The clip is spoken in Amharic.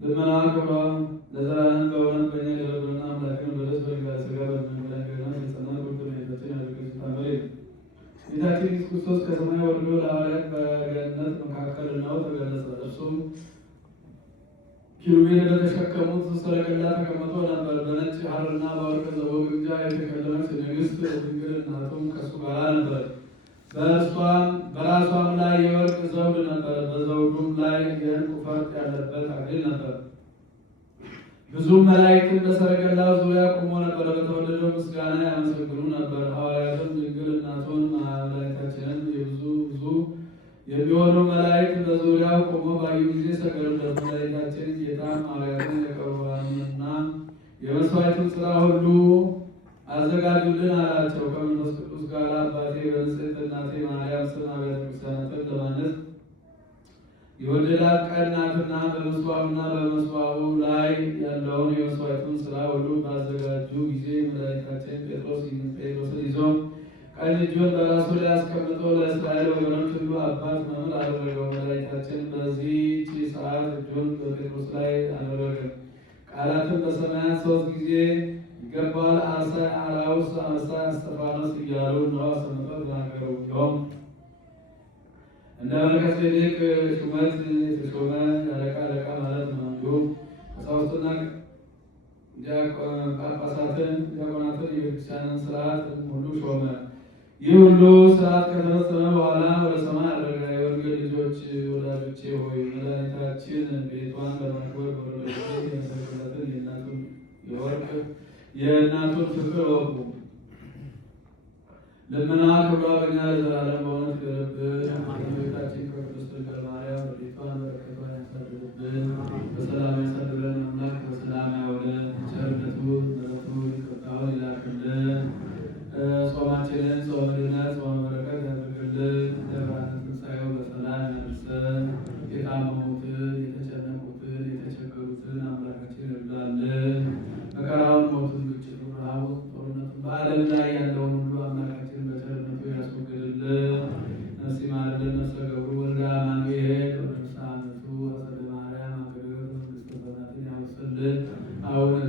ልመናዋ ክብሯ ለዘላለም በእውነት በእኛ ገለብና አምላክን በደስ በጋለ ሥጋ በመንገዳገና የጸና ቁርጥ ቤታችን ያደርገች ታመሬ ጌታችን ኢየሱስ ክርስቶስ ከሰማይ ወርዶ ለሐዋርያት በገነት መካከል ነው ተገለጸ። እርሱም ኪሩቤል በተሸከሙት ሰረገላ ተቀምጦ ነበር። በነጭ ሐርና በወርቅ ዘቦ ግምጃ የተቀለመች ንግሥት ድንግል እናቱም ከእሱ ጋር ነበር። በራሷም ላይ የወርቅ ዘውድ ነበር። በዘውዱም ላይ የዕንቁ ፈርጥ ያለበት አክሊል ነበር። ብዙ መላእክትን በሰረገላው ዙሪያ ቆሞ ነበር። በተወደደው ምስጋና ያመሰግኑ ነበር። ሐዋርያትም ድንግል እናቱን መላእክታችንን ብዙ የሚሆኑ መላእክት በዙሪያው ቆሞ ባዩ ጊዜ ሰገዱለት። መላእክታችን ጌታን ሐዋርያትን የቁርባኑንና የመሥዋዕቱን ሥራ ሁሉ አዘጋጁልን አላቸው። ከመንፈስ ቅዱስ ጋር አባቴ በንጽሕት እናቴ ማርያም ስም አብያተ ክርስቲያናትን ለማነጽ የወደዳት ቀን ናትና በምስዋዕና በመስዋዕቱ ላይ ያለውን የመስዋዕቱን ሥራ ሁሉ ባዘጋጁ ጊዜ መድኃኒታችን ጴጥሮስን ይዞ ቀኝ እጁን በራሱ ላይ አስቀምጦ ለእስራኤል ወገኖች ሁሉ አባት መምህር አደረገው። መድኃኒታችን በዚህች ሰዓት እጁን በጴጥሮስ ላይ አደረገ። ቃላትን በሰማያት ሦስት ጊዜ ይገባል አርሳይ፣ አርያውስ፣ አርሳይ፣ እስጢፋኖስ እያሉ ነው አሰምተው ተናገሩ። ይኸውም እንደ መልከጼዴቅ ሹመት የተሾመ አለቃ ማለት ነው። እንዲሁም ቀሳውስትና ጳጳሳትን፣ ዲያቆናትን የቤተክርስቲያንን ሥርዓት ሁሉ ሾመ። ይህ ሁሉ ሥርዓት ከተፈጸመ በኋላ ወደ ሰማይ አደረገ። የወንጌል ልጆች ወዳጆቼ ሆይ መድኃኒታችን ቤቷን በማክበር በወረደ የመሰከረለትን የእናቱን ፍቅር እወቁ። ልመና ክብሯ በእኛ ለዘላለም በእውነት ይደርብን። እመቤታችን ከቅድስት ድንግል ማርያም ረድኤቷን በረከቷን ያሳድርብን። በሰላም ያሳድረን አምላክ በሰላም ያውለን። ቸርነቱ ምሕረቱ ይቅርታውን ይላክልን። ጾማችንን ጾመ ድኅነት ጾመ በረከት ያድርግልን። ለብርሃነ ትንሣኤው በሰላም ያድርሰን። የታመሙትን፣ የተጨነቁትን፣ የተቸገሩትን አምላካችን ይርዳልን። መከራውን፣ ሞቱን፣ ግጭቱን፣ ረሃቡን፣ ጦርነቱን በዓለም ላይ ያለውን ሁሉ አምላካችን በቸርነቱ ያስወግድልን። ነፍስ ይማርልን። ነፍሰ ገብሩ ወልደ አማኑኤል ወደ ንስሐ አመቱ አጸደ ማርያም አገር መንግሥተ ሰማያትን ያወርስልን። አቡነ